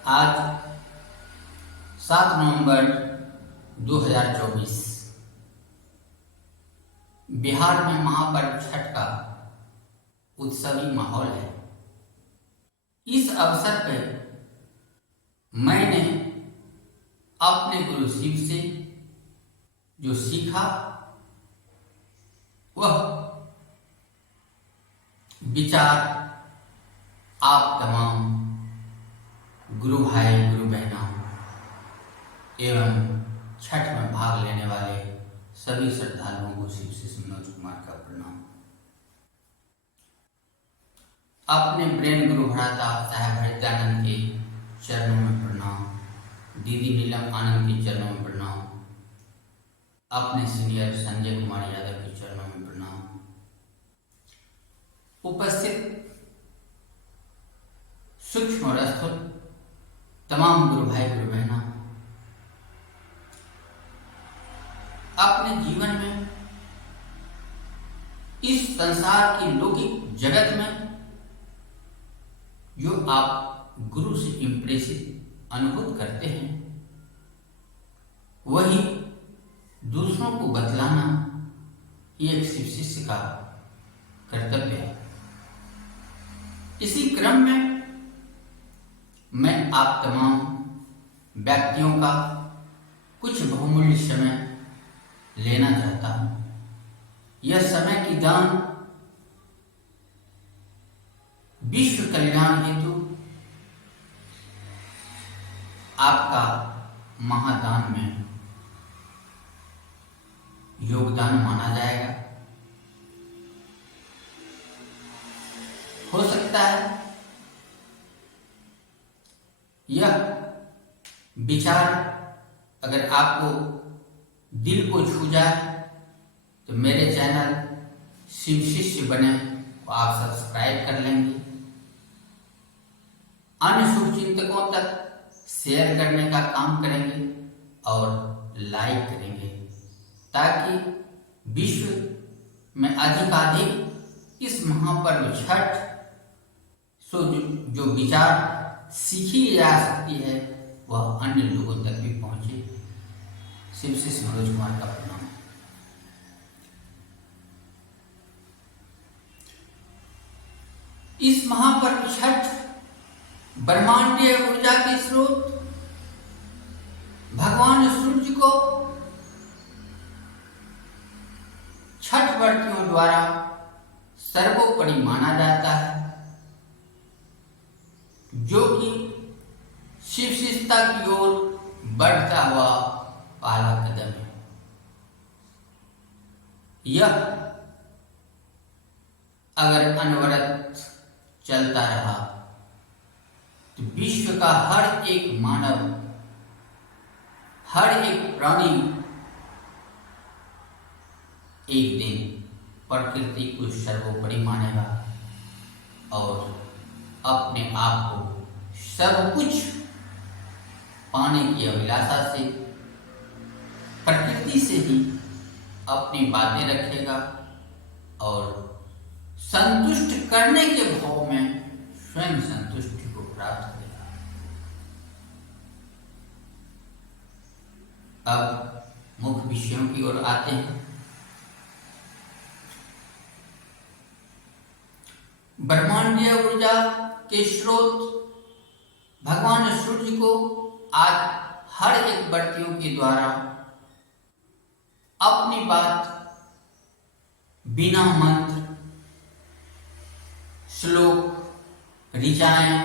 आज 7 नवंबर 2024 बिहार में महापर्व छठ का उत्सवी माहौल है। इस अवसर पर मैंने अपने गुरु शिव से जो सीखा वह विचार आप तमाम गुरु भाई गुरु बहनों एवं छठ में भाग लेने वाले सभी श्रद्धालुओं को शिव से मनोज कुमार का प्रणाम। अपने ब्रेन गुरु भ्राता साहेब हरित्यानंद के चरणों में प्रणाम, दीदी नीलम आनंद के चरणों में प्रणाम, अपने सीनियर संजय कुमार यादव के चरणों में प्रणाम। उपस्थित सूक्ष्म और स्थूल तमाम गुरु भाई गुरु बहना, अपने जीवन में इस संसार की लौकिक जगत में जो आप गुरु से इंप्रेसिव अनुभूत करते हैं वही दूसरों को बतलाना ये एक शिव शिष्य का कर्तव्य है। इसी क्रम में मैं आप तमाम व्यक्तियों का कुछ बहुमूल्य समय लेना चाहता हूं। यह समय की दान विश्व कल्याण हेतु आपका महादान में योगदान माना जाएगा। हो सकता है यह विचार अगर आपको दिल को छू जाए तो मेरे चैनल शिव शिष्य बने को आप सब्सक्राइब कर लेंगे, अन्य शुभ चिंतकों तक शेयर करने का काम करेंगे और लाइक करेंगे ताकि विश्व में अधिकाधिक इस महापर्व छठ सो जो विचार सीखी जा सकती है वह अन्य लोगों तक भी पहुंचे। शिव शिष्य मनोज कुमार का प्रणाम। इस महापर्व छठ ब्रह्मांडीय ऊर्जा के स्रोत भगवान सूर्य को छठ व्रतियों द्वारा सर्वोपरि माना जाता है, जो कि शिव शिष्यता की ओर बढ़ता हुआ पहला कदम है। यह अगर अनवरत चलता रहा तो विश्व का हर एक मानव, हर एक प्राणी एक दिन प्रकृति को सर्वोपरि मानेगा और अपने आप को सब कुछ पाने की अभिलाषा से प्रकृति से ही अपनी बातें रखेगा और संतुष्ट करने के भाव में स्वयं संतुष्टि को प्राप्त करेगा। अब मुख्य विषयों की ओर आते हैं। ब्रह्मांडीय ऊर्जा के स्रोत भगवान सूर्य को आज हर एक व्रतियों के द्वारा अपनी बात बिना मंत्र, श्लोक, ऋचाएं,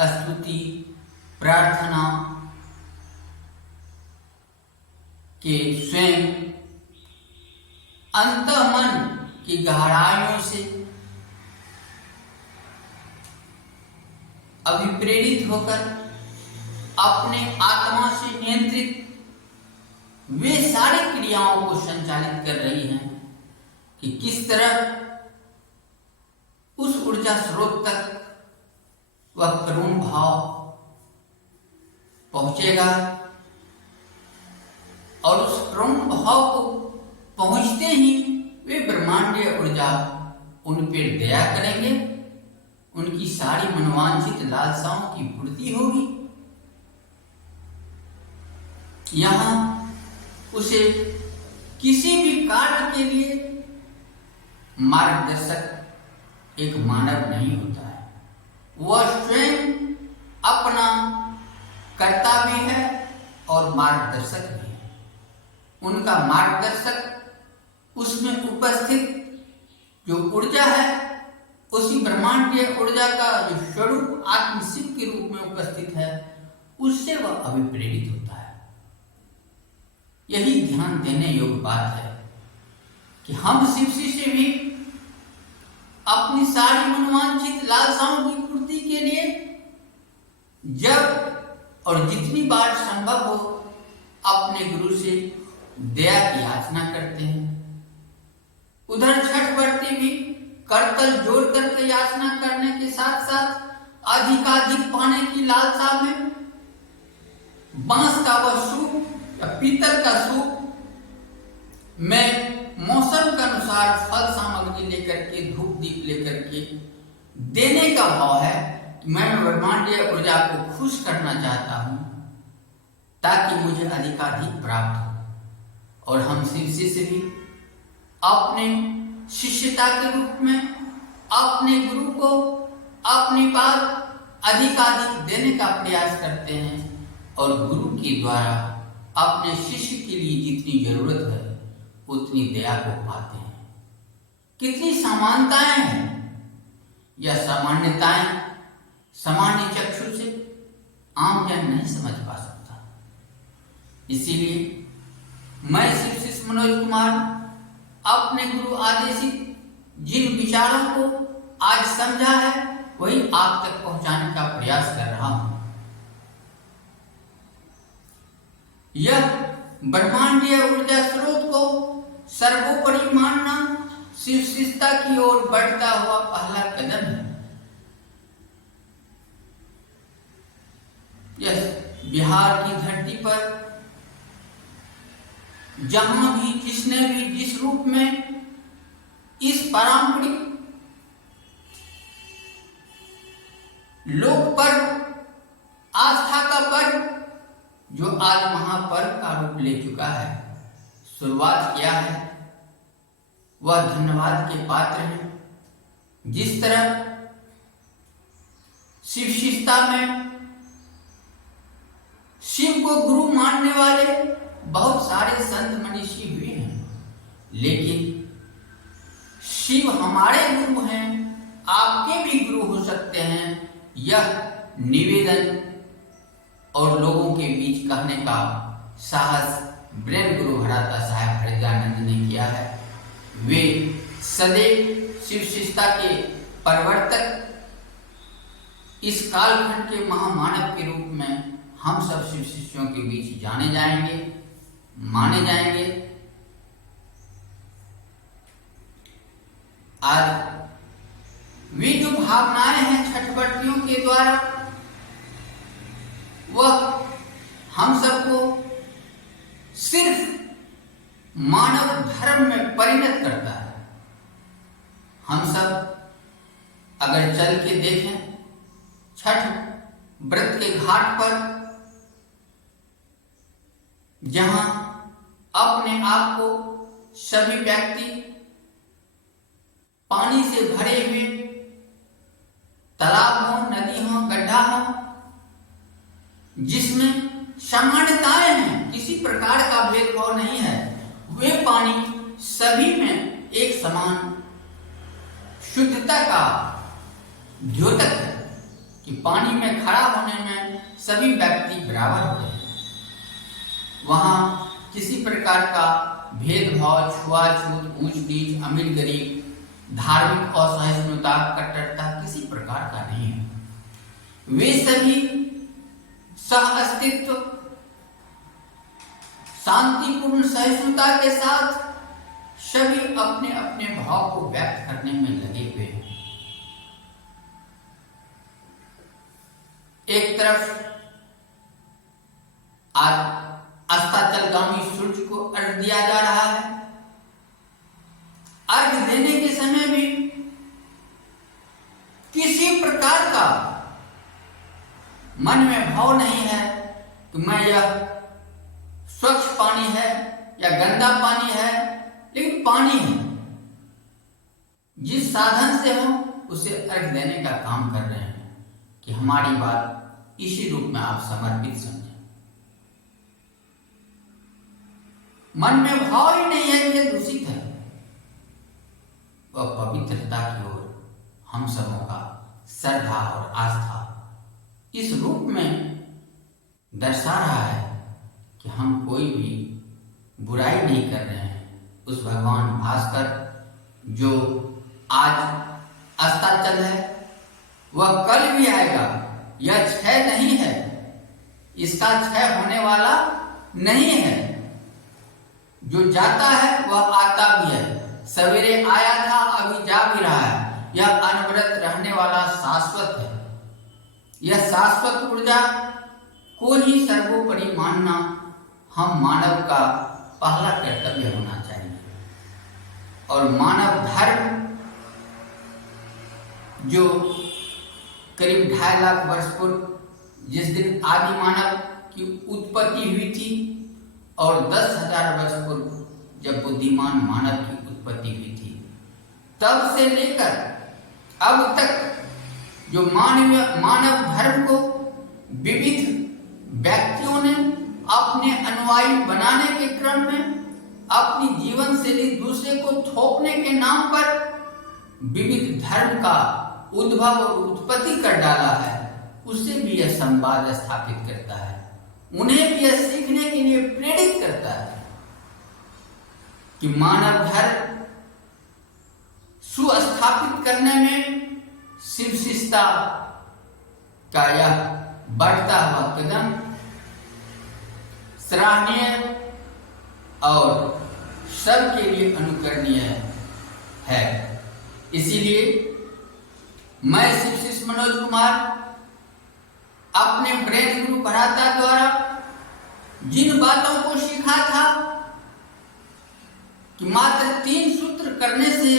स्तुति, प्रार्थना के स्वयं अंतःमन की गहराइयों से अभिप्रेरित होकर अपने आत्मा से नियंत्रित वे सारी क्रियाओं को संचालित कर रही हैं कि किस तरह उस ऊर्जा स्रोत तक वह करुण भाव पहुंचेगा और उस करुण भाव को पहुंचते ही वे ब्रह्मांडीय ऊर्जा उन पर दया करेंगे, उनकी सारी मनोवांछित लालसाओं की पूर्ति होगी यहाँ उसे किसी भी कार्य के लिए मार्गदर्शक एक मानव नहीं होता है, वह स्वयं अपना कर्ता भी है और मार्गदर्शक भी है। उनका मार्गदर्शक उसमें उपस्थित जो ऊर्जा है, उसी ब्रह्मांडीय ऊर्जा का जो स्वरूप आत्म शिव के रूप में उपस्थित है, उससे वह अभिप्रेरित होता है। यही ध्यान देने योग्य बात है कि हम शिव से भी अपनी सारी मनोवांछित लालसाओं की पूर्ति के लिए जब और जितनी बार संभव हो अपने गुरु से दया की याचना करते हैं। उधर छठ व्रती भी करतल जोड़ करके याचना करने के साथ साथ अधिकाधिक पाने की लालसा में बांस का वह सूप या पीतल का सूप में मौसम के अनुसार फल सामग्री लेकर के, धूप दीप लेकर के देने का भाव है कि मैं ब्रह्मांडीय ऊर्जा को खुश करना चाहता हूं ताकि मुझे अधिकाधिक प्राप्त हो। और हम शिव से भी अपने शिष्यता के रूप में अपने गुरु को अपनी बात अधिकाधिक देने का प्रयास करते हैं और गुरु के द्वारा अपने शिष्य के लिए जितनी जरूरत है उतनी दया को पाते हैं। कितनी समानताएं हैं या सामान्यताएं सामान्य चक्षु से आम जन नहीं समझ पा सकता। इसीलिए मैं शिव शिष्य मनोज कुमार अपने गुरु आदेशित जिन विचारों को आज समझा है वही आप तक पहुंचाने का प्रयास कर रहा हूं। यह ब्रह्मांडीय ऊर्जा स्रोत को सर्वोपरि मानना शिव शिष्यता की ओर बढ़ता हुआ पहला कदम है। यह बिहार की धरती पर जहां भी जिसने भी जिस रूप में इस पारंपरिक लोक पर्व, आस्था का पर्व जो आज महापर्व का रूप ले चुका है, शुरुआत किया है, वह धन्यवाद के पात्र है। जिस तरह शिव शिष्यता में शिव को गुरु मानने वाले बहुत सारे संत मनीषी हुए हैं, लेकिन शिव हमारे गुरु हैं, आपके भी गुरु हो सकते हैं, यह निवेदन और लोगों के बीच कहने का साहस ब्रह्म गुरु भराता साहब हरिदानंद ने किया है। वे सदैव शिव शिष्यता के प्रवर्तक, इस कालखंड के महामानव के रूप में हम सब शिव शिष्यों के बीच जाने जाएंगे, माने जाएंगे। आज वे जो भावनाएं हैं छठ व्रतियों के द्वारा, वह हम सबको सिर्फ मानव धर्म में परिणत करता है। हम सब अगर चल के देखें छठ व्रत के घाट पर, जहां अपने आप को सभी व्यक्ति पानी से भरे हुए तालाब हो, नदी हो, गड्ढा हो, जिसमें सामान्यताएं हैं, किसी प्रकार का भेदभाव नहीं है, वे पानी सभी में एक समान शुद्धता का द्योतक है कि पानी में खड़ा होने में सभी व्यक्ति बराबर होते हैं। वहां किसी प्रकार का भेदभाव, छुआछूत, ऊंच नीच, अमीर गरीब, धार्मिक असहिष्णुता, कट्टरता किसी प्रकार का नहीं है। वे सभी सह अस्तित्व, शांतिपूर्ण सहिष्णुता के साथ सभी अपने अपने भाव को व्यक्त करने में लगे हुए हैं। एक तरफ आज अस्ताचलगामी सूर्य को अर्घ दिया जा रहा है। अर्घ देने के समय भी किसी प्रकार का मन में भाव नहीं है कि मैं यह स्वच्छ पानी है या गंदा पानी है, लेकिन पानी है। जिस साधन से हम उसे अर्घ देने का काम कर रहे हैं कि हमारी बात इसी रूप में आप समर्पित समझें। मन में भाव ही नहीं है कि दूषित है, वह पवित्रता की ओर हम सबों का श्रद्धा और आस्था इस रूप में दर्शा रहा है कि हम कोई भी बुराई नहीं कर रहे हैं। उस भगवान भास्कर जो आज अस्ताचल है वह कल भी आएगा। यह क्षय नहीं है, इसका क्षय होने वाला नहीं है। जो जाता है वह आता भी है। सवेरे आया था, अभी जा भी रहा है। यह अनवरत रहने वाला शाश्वत है। यह शाश्वत ऊर्जा को ही सर्वोपरि मानना हम मानव का पहला कर्तव्य होना चाहिए। और मानव धर्म जो करीब 2.5 लाख वर्ष पूर्व जिस दिन आदि मानव की उत्पत्ति हुई थी और 10,000 वर्ष पूर्व जब बुद्धिमान मानव की उत्पत्ति हुई थी, तब से लेकर अब तक जो मानव धर्म को विविध व्यक्तियों ने अपने अनुयायी बनाने के क्रम में अपनी जीवन शैली दूसरे को थोपने के नाम पर विविध धर्म का उद्भव और उत्पत्ति कर डाला है, उससे भी यह संवाद स्थापित करता है। उन्हें भी यह सीखने के लिए प्रेरित करता है कि मानव धर्म सुस्थापित करने में शिव शिष्टता का यह बढ़ता हुआ कदम सराहनीय और सबके लिए अनुकरणीय है। इसीलिए मैं शिव शिष्य मनोज कुमार अपने ब्रेन गुरु भ्राता द्वारा जिन बातों को सीखा था कि मात्र 3 सूत्र करने से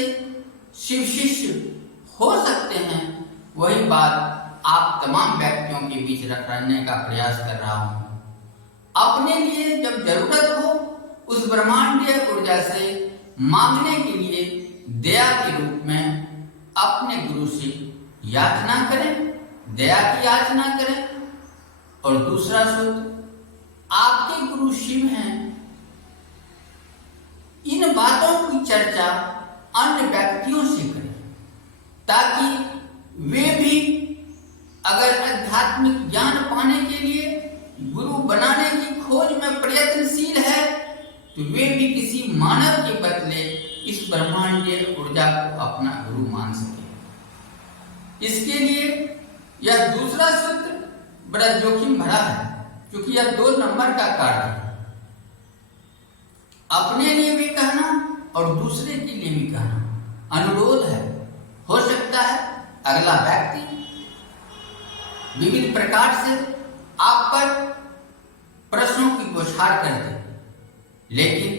शिव शिष्य हो सकते हैं, वही बात आप तमाम व्यक्तियों के बीच रखने का प्रयास कर रहा हूं। अपने लिए जब जरूरत हो उस ब्रह्मांडीय ऊर्जा से मांगने के लिए दया के रूप में अपने गुरु से याचना करें, दया की याचना करें। और दूसरा सूत्र, आपके गुरु शिव हैं, इन बातों की चर्चा अन्य व्यक्तियों से करें ताकि वे भी अगर आध्यात्मिक ज्ञान पाने के लिए गुरु बनाने की खोज में प्रयत्नशील है तो वे भी किसी मानव के बदले इस ब्रह्मांडीय ऊर्जा को अपना गुरु मान सके। इसके लिए यह दूसरा सूत्र बड़ा जोखिम भरा है, क्योंकि यह 2 नंबर का कार्य है। अपने लिए भी कहना और दूसरे के लिए भी कहना अनुरोध है। हो सकता है अगला व्यक्ति विविध प्रकार से आप पर प्रश्नों की बौछार कर दे, लेकिन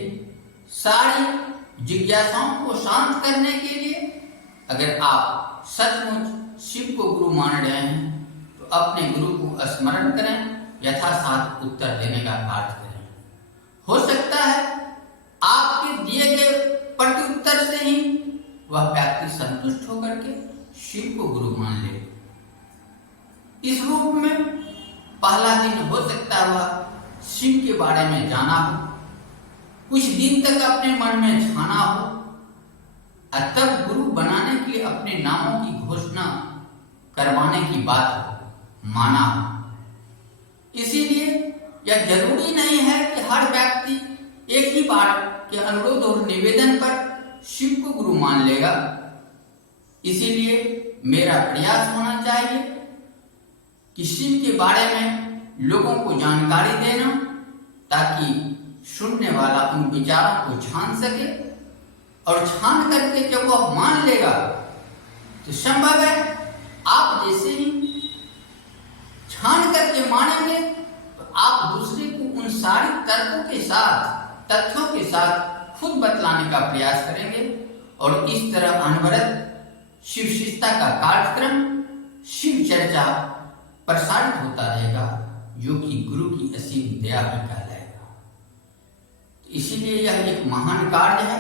सारी जिज्ञासाओं को शांत करने के लिए अगर आप सचमुच शिव को गुरु मान रहे हैं तो अपने गुरु को स्मरण करें, यथासाथ उत्तर देने का कार्य करें। हो सकता है आपके दिए गए प्रत्युत्तर से ही वह व्यक्ति संतुष्ट होकर के शिव को गुरु मान ले। इस रूप में पहला दिन हो सकता है शिव के बारे में जाना हो, कुछ दिन तक अपने मन में छाना हो, और तब गुरु बनाने के लिए अपने नामों की घोषणा करवाने की बात माना हो। इसीलिए यह जरूरी नहीं है कि हर व्यक्ति एक ही बार के अनुरोध और निवेदन पर शिव को गुरु मान लेगा। इसीलिए मेरा प्रयास होना चाहिए कि शिव के बारे में लोगों को जानकारी देना, ताकि सुनने वाला उन विचारों को छान सके, और छान करके जब वह मान लेगा तो संभव है आप जैसे ही छान करके मानेंगे तो आप दूसरे को उन सारी तर्कों के साथ, तथ्यों के साथ खुद बतलाने का प्रयास करेंगे, और इस तरह अनवरत शिव शिष्टता का कार्यक्रम, शिव चर्चा प्रसारित होता रहेगा, जो कि गुरु की असीम दया ही कहलाएगा। इसीलिए यह एक महान कार्य है।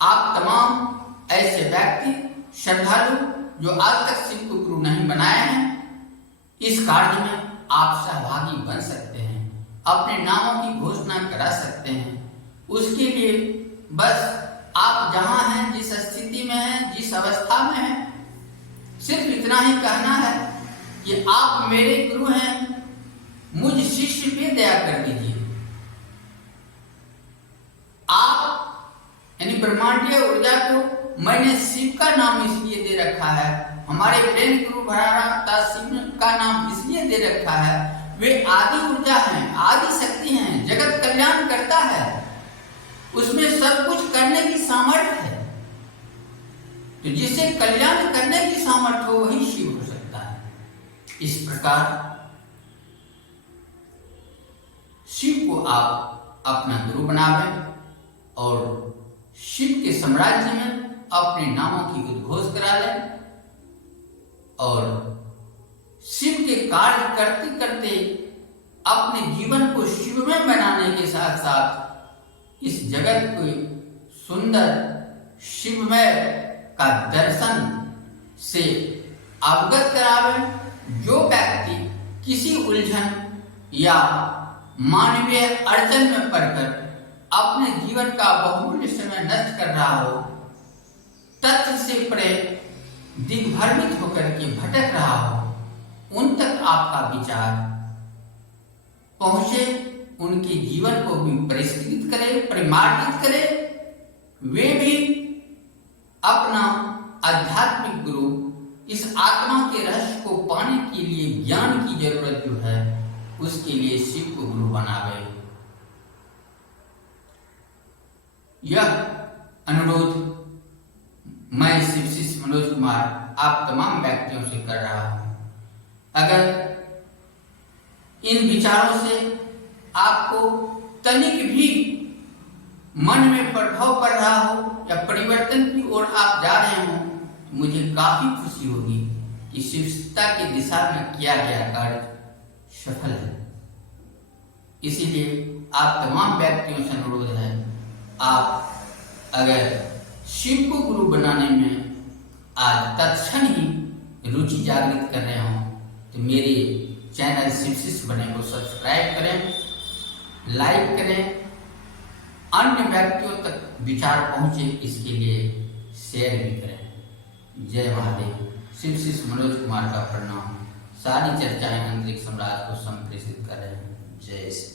आप तमाम ऐसे व्यक्ति श्रद्धालु जो आज तक शिव को गुरु नहीं बनाए हैं, इस कार्य में आप सहभागी बन सकते हैं, अपने नामों की घोषणा करा सकते हैं। उसके लिए बस आप जहां हैं, जिस स्थिति में हैं, जिस अवस्था में हैं, सिर्फ इतना ही कहना है कि आप मेरे गुरु हैं, मुझ शिष्य पे दया कर दीजिए। आप यानी ब्रह्मांडीय ऊर्जा को मैंने शिव का नाम इसलिए दे रखा है, हमारे प्रेम गुरु भराराम शिव का नाम इसलिए दे रखा है, वे आदि ऊर्जा हैं, आदि शक्ति हैं, जगत कल्याण करता है, उसमें सब कुछ करने की सामर्थ्य है। तो जिसे कल्याण करने की सामर्थ्य हो वही शिव हो सकता है। इस प्रकार शिव को आप अपना गुरु बनावें और शिव के साम्राज्य में अपने नामों की उद्घोष करा लें और शिव के कार्य करते करते अपने जीवन को शिवमय बनाने के साथ साथ इस जगत को सुंदर शिवमय का दर्शन से अवगत करावे। जो व्यक्ति किसी उलझन या मानवीय अड़चन में पड़कर अपने जीवन का बहुमूल्य समय नष्ट कर रहा हो, तथ्य से परे दिग्भ्रमित होकर के भटक रहा हो, उन तक आपका विचार पहुंचे, उनके जीवन को भी परिष्कृत करे, परिमार्जित करे, वे भी अपना आध्यात्मिक गुरु, इस आत्मा के रहस्य को पाने के लिए ज्ञान की जरूरत जो है, उसके लिए शिव को गुरु बनावे। यह अनुरोध मैं शिव शिष्य मनोज कुमार आप तमाम व्यक्तियों से कर रहा हूं। अगर इन विचारों से आपको तनिक भी मन में प्रभाव पड़ रहा हो या परिवर्तन की ओर आप जा रहे हो, तो मुझे काफी खुशी होगी कि शिवता की दिशा में किया गया कार्य सफल है। इसीलिए आप तमाम व्यक्तियों से अनुरोध है, आप अगर शिव को गुरु बनाने में आज तत्क्षण ही रुचि जागृत कर रहे हो, तो मेरे चैनल शिव शिष्य बने को सब्सक्राइब करें, लाइक करें, अन्य व्यक्तियों तक विचार पहुंचे इसके लिए शेयर भी करें। जय महादेव। शिव शिष्य मनोज कुमार का प्रणाम। सारी चर्चाएं अंतरिक्ष सम्राट को संप्रेषित कर रहे हैं। जय श्री